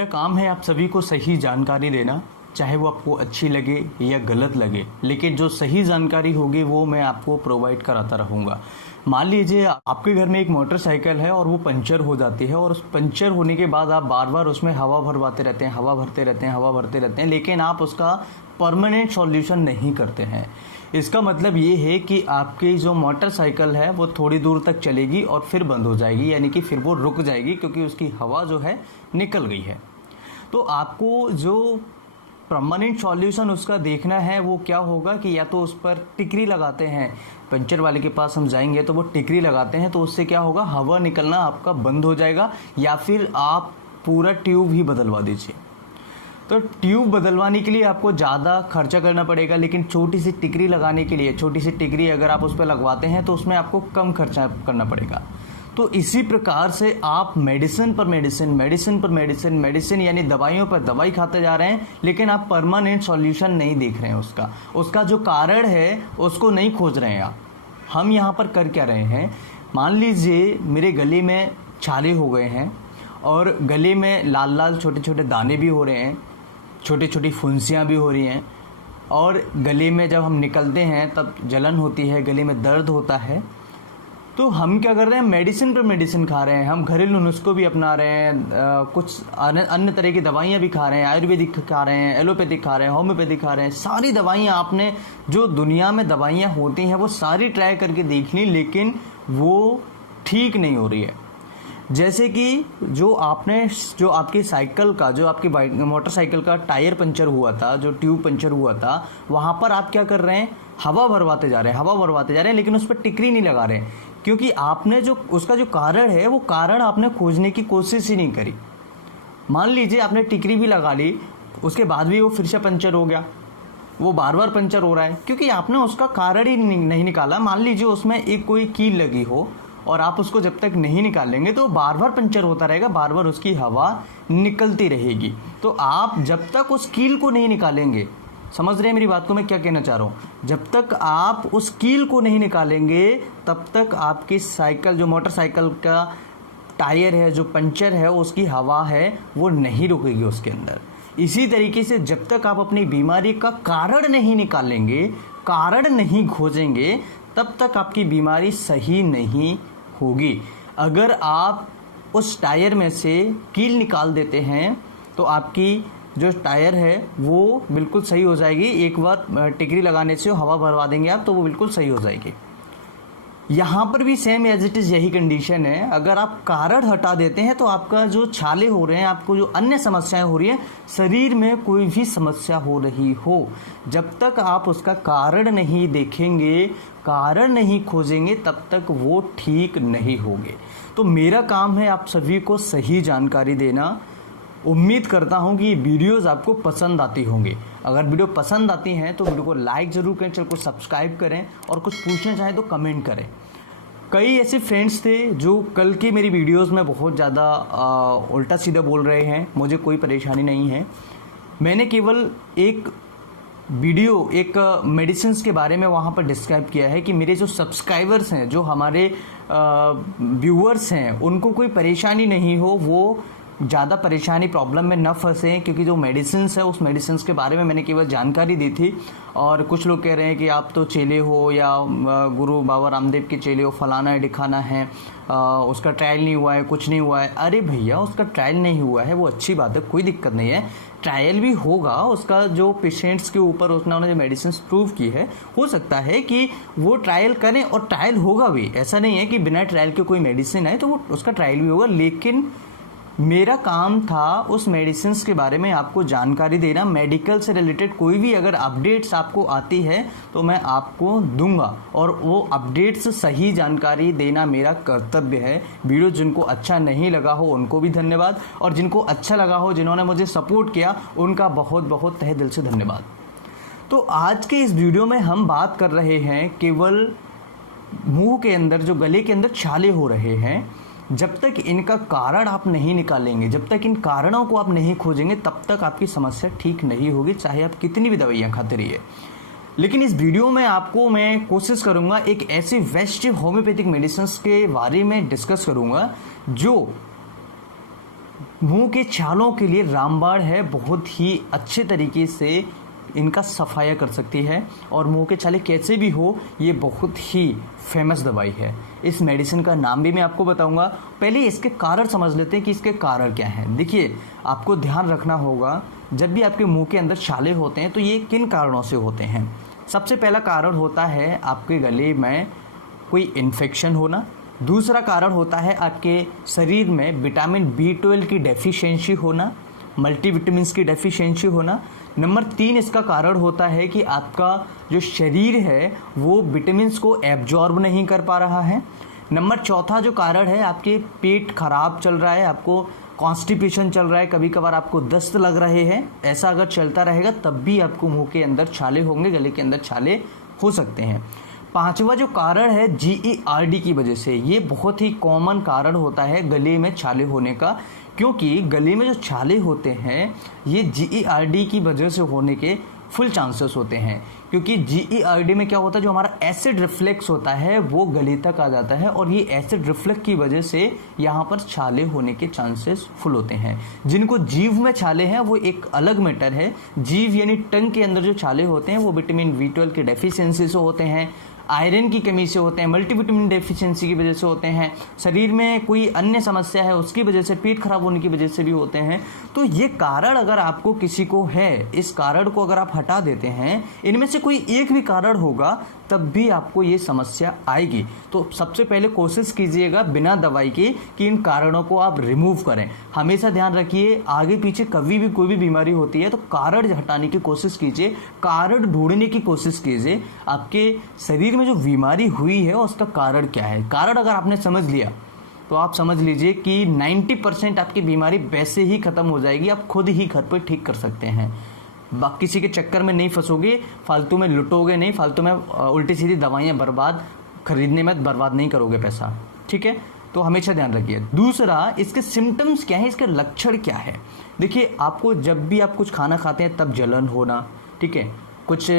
मेरा काम है आप सभी को सही जानकारी देना, चाहे वो आपको अच्छी लगे या गलत लगे, लेकिन जो सही जानकारी होगी वो मैं आपको प्रोवाइड कराता रहूँगा। मान लीजिए आपके घर में एक मोटरसाइकिल है और वो पंचर हो जाती है, और उस पंचर होने के बाद आप बार बार उसमें हवा भरवाते रहते हैं, हवा भरते रहते हैं, हवा भरते रहते हैं, लेकिन आप उसका परमानेंट सॉल्यूशन नहीं करते हैं। इसका मतलब ये है कि आपकी जो मोटरसाइकिल है वो थोड़ी दूर तक चलेगी और फिर बंद हो जाएगी, यानी कि फिर वो रुक जाएगी क्योंकि उसकी हवा जो है निकल गई है। तो आपको जो परमानेंट सॉल्यूशन उसका देखना है वो क्या होगा कि या तो उस पर टिकरी लगाते हैं, पंचर वाले के पास हम जाएंगे तो वो टिकरी लगाते हैं, तो उससे क्या होगा, हवा निकलना आपका बंद हो जाएगा, या फिर आप पूरा ट्यूब ही बदलवा दीजिए। तो ट्यूब बदलवाने के लिए आपको ज़्यादा खर्चा करना पड़ेगा, लेकिन छोटी सी टिकरी लगाने के लिए, छोटी सी टिकरी अगर आप उस पर लगवाते हैं तो उसमें आपको कम खर्चा करना पड़ेगा। तो इसी प्रकार से आप मेडिसिन पर मेडिसिन, मेडिसिन पर मेडिसिन, मेडिसिन यानी दवाइयों पर दवाई खाते जा रहे हैं, लेकिन आप परमानेंट सॉल्यूशन नहीं देख रहे हैं, उसका जो कारण है उसको नहीं खोज रहे हैं आप। हम यहाँ पर कर क्या रहे हैं, मान लीजिए मेरे गले में छाले हो गए हैं और गले में लाल लाल छोटे छोटे दाने भी हो रहे हैं, छोटी छोटी फुंसियाँ भी हो रही हैं, और गले में जब हम निकलते हैं तब जलन होती है, गले में दर्द होता है। तो हम क्या कर रहे हैं, मेडिसिन पर मेडिसिन खा रहे हैं, हम घरेलू नुस्खों भी अपना रहे हैं, कुछ अन्य तरह की दवाइयाँ भी खा रहे हैं, आयुर्वेदिक खा रहे हैं, एलोपैथिक खा रहे हैं, होम्योपैथिक खा रहे हैं। सारी दवाइयाँ आपने जो दुनिया में दवाइयाँ होती हैं वो सारी ट्राई करके देख ली, लेकिन वो ठीक नहीं हो रही है। जैसे कि जो आपकी साइकिल का, जो आपकी मोटरसाइकिल का टायर पंचर हुआ था, जो ट्यूब पंचर हुआ था, वहाँ पर आप क्या कर रहे हैं, हवा भरवाते जा रहे हैं, लेकिन उस पर टिकरी नहीं लगा रहे हैं, क्योंकि आपने जो उसका जो कारण है वो कारण आपने खोजने की कोशिश ही नहीं करी। मान लीजिए आपने टिकरी भी लगा ली, उसके बाद भी वो फिर से पंचर हो गया, वो बार बार पंचर हो रहा है क्योंकि आपने उसका कारण ही नहीं निकाला। मान लीजिए उसमें एक कोई कील लगी हो और आप उसको जब तक नहीं निकालेंगे तो बार बार पंचर होता रहेगा, बार बार उसकी हवा निकलती रहेगी। तो आप जब तक उस कील को नहीं निकालेंगे, समझ रहे हैं मेरी बात को मैं क्या कहना चाह रहा हूँ, जब तक आप उस कील को नहीं निकालेंगे तब तक आपकी साइकिल, जो मोटरसाइकिल का टायर है, जो पंचर है, उसकी हवा है वो नहीं रुकेगी उसके अंदर। इसी तरीके से जब तक आप अपनी बीमारी का कारण नहीं निकालेंगे, कारण नहीं खोजेंगे, तब तक आपकी बीमारी सही नहीं होगी। अगर आप उस टायर में से कील निकाल देते हैं तो आपकी जो टायर है वो बिल्कुल सही हो जाएगी। एक बार टिकरी लगाने से हवा भरवा देंगे आप तो वो बिल्कुल सही हो जाएगी। यहाँ पर भी सेम एज इट इज़ यही कंडीशन है। अगर आप कारण हटा देते हैं तो आपका जो छाले हो रहे हैं, आपको जो अन्य समस्याएं हो रही हैं, शरीर में कोई भी समस्या हो रही हो, जब तक आप उसका कारण नहीं देखेंगे, कारण नहीं खोजेंगे, तब तक वो ठीक नहीं होंगे। तो मेरा काम है आप सभी को सही जानकारी देना। उम्मीद करता हूं कि ये वीडियोस आपको पसंद आती होंगी। अगर वीडियो पसंद आती हैं तो वीडियो को लाइक ज़रूर करें, चैनल को सब्सक्राइब करें, और कुछ पूछना चाहें तो कमेंट करें। कई ऐसे फ्रेंड्स थे जो कल की मेरी वीडियोस में बहुत ज़्यादा उल्टा सीधा बोल रहे हैं। मुझे कोई परेशानी नहीं है, मैंने केवल एक वीडियो, एक मेडिसिन्स के बारे में वहाँ पर डिस्क्राइब किया है कि मेरे जो सब्सक्राइबर्स हैं, जो हमारे व्यूअर्स हैं, उनको कोई परेशानी नहीं हो, वो ज़्यादा परेशानी प्रॉब्लम में न फंसे, क्योंकि जो मेडिसिन्स है उस मेडिसिन्स के बारे में मैंने केवल जानकारी दी थी। और कुछ लोग कह रहे हैं कि आप तो चेले हो या गुरु बाबा रामदेव के चेले हो, फलाना है ढिकाना है, उसका ट्रायल नहीं हुआ है, कुछ नहीं हुआ है। अरे भैया, उसका ट्रायल नहीं हुआ है वो अच्छी बात है, कोई दिक्कत नहीं है, ट्रायल भी होगा उसका। जो पेशेंट्स के ऊपर उन्होंने जो मेडिसिन प्रूव की है, हो सकता है कि वो ट्रायल करें और ट्रायल होगा भी। ऐसा नहीं है कि बिना ट्रायल के कोई मेडिसिन आए तो वो उसका ट्रायल भी होगा, लेकिन मेरा काम था उस मेडिसिन्स के बारे में आपको जानकारी देना। मेडिकल से रिलेटेड कोई भी अगर अपडेट्स आपको आती है तो मैं आपको दूंगा, और वो अपडेट्स सही जानकारी देना मेरा कर्तव्य है। वीडियो जिनको अच्छा नहीं लगा हो उनको भी धन्यवाद, और जिनको अच्छा लगा हो, जिन्होंने मुझे सपोर्ट किया, उनका बहुत बहुत तहे दिल से धन्यवाद। तो आज के इस वीडियो में हम बात कर रहे हैं केवल मुंह के अंदर, जो गले के अंदर छाले हो रहे हैं, जब तक इनका कारण आप नहीं निकालेंगे, जब तक इन कारणों को आप नहीं खोजेंगे, तब तक आपकी समस्या ठीक नहीं होगी, चाहे आप कितनी भी दवाइयाँ खाते रहिए। लेकिन इस वीडियो में आपको मैं कोशिश करूँगा एक ऐसी बेस्ट होम्योपैथिक मेडिसिन के बारे में डिस्कस करूँगा जो मुंह के छालों के लिए रामबाण है, बहुत ही अच्छे तरीके से इनका सफाया कर सकती है। और मुंह के छाले कैसे भी हो, ये बहुत ही फेमस दवाई है। इस मेडिसिन का नाम भी मैं आपको बताऊंगा। पहले इसके कारण समझ लेते हैं कि इसके कारण क्या हैं। देखिए, आपको ध्यान रखना होगा, जब भी आपके मुंह के अंदर छाले होते हैं तो ये किन कारणों से होते हैं। सबसे पहला कारण होता है आपके गले में कोई इन्फेक्शन होना। दूसरा कारण होता है आपके शरीर में विटामिन B12 की डेफिशिएंसी होना, मल्टीविटामिन्स की डेफिशिएंसी होना। नंबर 3 इसका कारण होता है कि आपका जो शरीर है वो विटामिन्स को एब्जॉर्ब नहीं कर पा रहा है। नंबर 4 जो कारण है, आपके पेट खराब चल रहा है, आपको कॉन्स्टिपेशन चल रहा है, कभी कभार आपको दस्त लग रहे हैं। ऐसा अगर चलता रहेगा तब भी आपको मुंह के अंदर छाले होंगे, गले के अंदर छाले हो सकते हैं। 5वां जो कारण है GERD की वजह से, ये बहुत ही कॉमन कारण होता है गले में छाले होने का, क्योंकि गले में जो छाले होते हैं ये GERD की वजह से होने के फुल चांसेस होते हैं। क्योंकि GERD में क्या होता है, जो हमारा एसिड रिफ्लेक्स होता है वो गले तक आ जाता है और ये एसिड रिफ्लेक्स की वजह से यहाँ पर छाले होने के चांसेस फुल होते हैं। जिनको जीभ में छाले हैं वो एक अलग मैटर है। जीभ यानी टंग के अंदर जो छाले होते हैं वो विटामिन B12 की डेफिशिएंसी से होते हैं, आयरन की कमी से होते हैं, मल्टीविटामिन डेफिशिएंसी की वजह से होते हैं, शरीर में कोई अन्य समस्या है उसकी वजह से, पेट खराब होने की वजह से भी होते हैं। तो ये कारण अगर आपको किसी को है, इस कारण को अगर आप हटा देते हैं, इनमें से कोई एक भी कारण होगा तब भी आपको ये समस्या आएगी। तो सबसे पहले कोशिश कीजिएगा बिना दवाई के कि इन कारणों को आप रिमूव करें। हमेशा ध्यान रखिए, आगे पीछे कभी भी कोई भी बीमारी होती है तो कारण हटाने की कोशिश कीजिए, कारण ढूंढने की कोशिश कीजिए। आपके शरीर में जो बीमारी हुई है उसका कारण क्या है। कारण अगर आपने समझ लिया तो आप समझ लीजिए कि 90% आपकी बीमारी वैसे ही खत्म हो जाएगी। आप खुद ही घर पर ठीक कर सकते हैं, किसी के चक्कर में नहीं फंसोगे, फालतू में लुटोगे नहीं, फालतू में उल्टी सीधी दवाइयाँ खरीदने में बर्बाद नहीं करोगे पैसा। ठीक है, तो हमेशा ध्यान रखिए। दूसरा, इसके सिम्टम्स क्या है, इसके लक्षण क्या है। देखिए, आपको जब भी आप कुछ खाना खाते हैं तब जलन होना, ठीक है, कुछ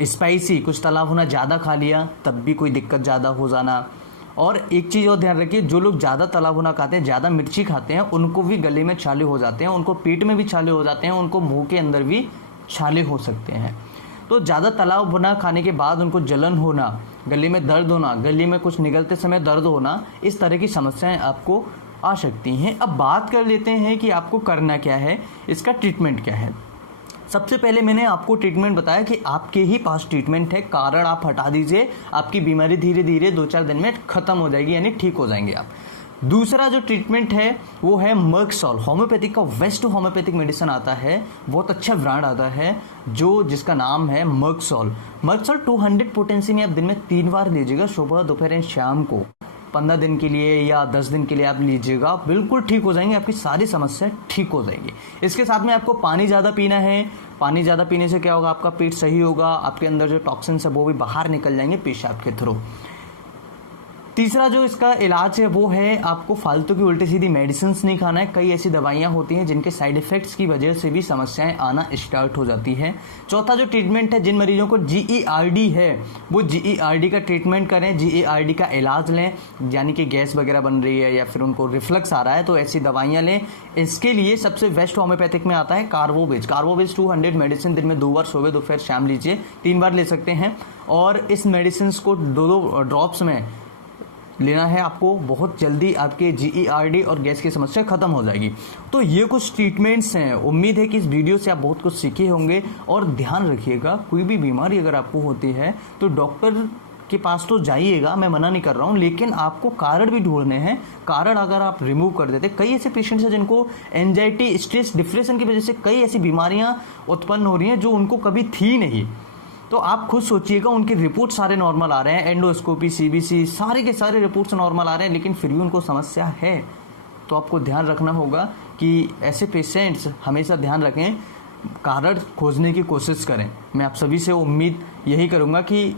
स्पाइसी, कुछ तला होना, ज़्यादा खा लिया तब भी कोई दिक्कत ज़्यादा हो जाना। और एक चीज़ और ध्यान रखिए, जो लोग ज़्यादा तला भुना खाते हैं, ज़्यादा मिर्ची खाते हैं, उनको भी गले में छाले हो जाते हैं, उनको पेट में भी छाले हो जाते हैं, उनको मुंह के अंदर भी छाले हो सकते हैं। तो ज़्यादा तला भुना खाने के बाद उनको जलन होना, गले में दर्द होना, गले में कुछ निगलते समय दर्द होना, इस तरह की समस्याएं आपको आ सकती हैं। अब बात कर लेते हैं कि आपको करना क्या है, इसका ट्रीटमेंट क्या है। सबसे पहले मैंने आपको ट्रीटमेंट बताया कि आपके ही पास ट्रीटमेंट है। कारण आप हटा दीजिए, आपकी बीमारी धीरे धीरे 2-4 दिन में खत्म हो जाएगी, यानी ठीक हो जाएंगे आप। दूसरा जो ट्रीटमेंट है वो है मर्कसॉल, होम्योपैथिक का वेस्ट होम्योपैथिक मेडिसिन आता है, बहुत अच्छा ब्रांड आता है जिसका नाम है मर्कसॉल। मर्कसॉल 200 पोटेंसी में आप दिन में 3 बार लीजिएगा, सुबह, दोपहर एंड शाम को। 15 दिन के लिए या 10 दिन के लिए आप लीजिएगा, बिल्कुल ठीक हो जाएंगे, आपकी सारी समस्याएं ठीक हो जाएंगी। इसके साथ में आपको पानी ज़्यादा पीना है। पानी ज़्यादा पीने से क्या होगा, आपका पेट सही होगा, आपके अंदर जो टॉक्सिन्स है वो भी बाहर निकल जाएंगे पेशाब के थ्रू। तीसरा जो इसका इलाज है वो है आपको फालतू की उल्टी सीधी मेडिसिन नहीं खाना है। कई ऐसी दवाइयाँ होती हैं जिनके साइड इफेक्ट्स की वजह से भी समस्याएं आना स्टार्ट हो जाती हैं। चौथा जो ट्रीटमेंट है, जिन मरीजों को GERD है वो GERD का ट्रीटमेंट करें, GERD का इलाज लें, यानी कि गैस वगैरह बन रही है या फिर उनको रिफ्लक्स आ रहा है तो ऐसी दवाइयाँ लें। इसके लिए सबसे बेस्ट होम्योपैथिक में आता है कार्बोवेज। कार्बोवेज 200 मेडिसिन दिन में 2 बार, सुबह, दोपहर, शाम लीजिए, 3 बार ले सकते हैं। और इस मेडिसिन को 2-2 ड्रॉप्स में लेना है आपको। बहुत जल्दी आपके GERD और गैस की समस्या खत्म हो जाएगी। तो ये कुछ ट्रीटमेंट्स हैं। उम्मीद है कि इस वीडियो से आप बहुत कुछ सीखे होंगे। और ध्यान रखिएगा, कोई भी बीमारी अगर आपको होती है तो डॉक्टर के पास तो जाइएगा, मैं मना नहीं कर रहा हूँ, लेकिन आपको कारण भी ढूंढने हैं। कारण अगर आप रिमूव कर देते, कई ऐसे पेशेंट्स हैं जिनको एंजाइटी, स्ट्रेस, डिप्रेशन की वजह से कई ऐसी बीमारियाँ उत्पन्न हो रही हैं जो उनको कभी थी नहीं। तो आप खुद सोचिएगा, उनके रिपोर्ट सारे नॉर्मल आ रहे हैं, एंडोस्कोपी, CBC, सारे के सारे रिपोर्ट्स नॉर्मल आ रहे हैं, लेकिन फिर भी उनको समस्या है। तो आपको ध्यान रखना होगा कि ऐसे पेशेंट्स हमेशा ध्यान रखें, कारण खोजने की कोशिश करें। मैं आप सभी से उम्मीद यही करूँगा कि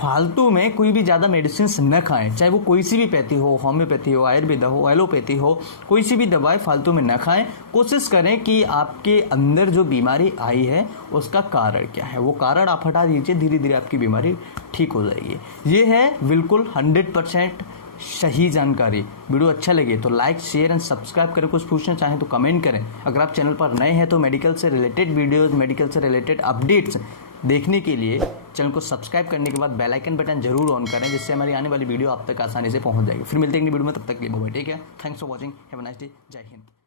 फालतू में कोई भी ज़्यादा मेडिसिन न खाएं, चाहे वो कोई सी भी पैथी हो, होम्योपैथी हो, आयुर्वेदा हो, एलोपैथी हो, कोई सी भी दवाई फालतू में न खाएं। कोशिश करें कि आपके अंदर जो बीमारी आई है उसका कारण क्या है, वो कारण आप हटा दीजिए, धीरे धीरे आपकी बीमारी ठीक हो जाएगी। ये है बिल्कुल 100% सही जानकारी। वीडियो अच्छा लगे तो लाइक शेयर एंड सब्सक्राइब करें। कुछ पूछना चाहें तो कमेंट करें। अगर आप चैनल पर नए हैं तो मेडिकल से रिलेटेड वीडियोस, मेडिकल से रिलेटेड अपडेट्स देखने के लिए चैनल को सब्सक्राइब करने के बाद बेल आइकन बटन जरूर ऑन करें, जिससे हमारी आने वाली वीडियो आप तक आसानी से पहुंच जाएगी। फिर मिलते हैं अगली वीडियो में, तब तक के लिए bye bye, take care, thanks for watching, have a nice day, Jai Hind.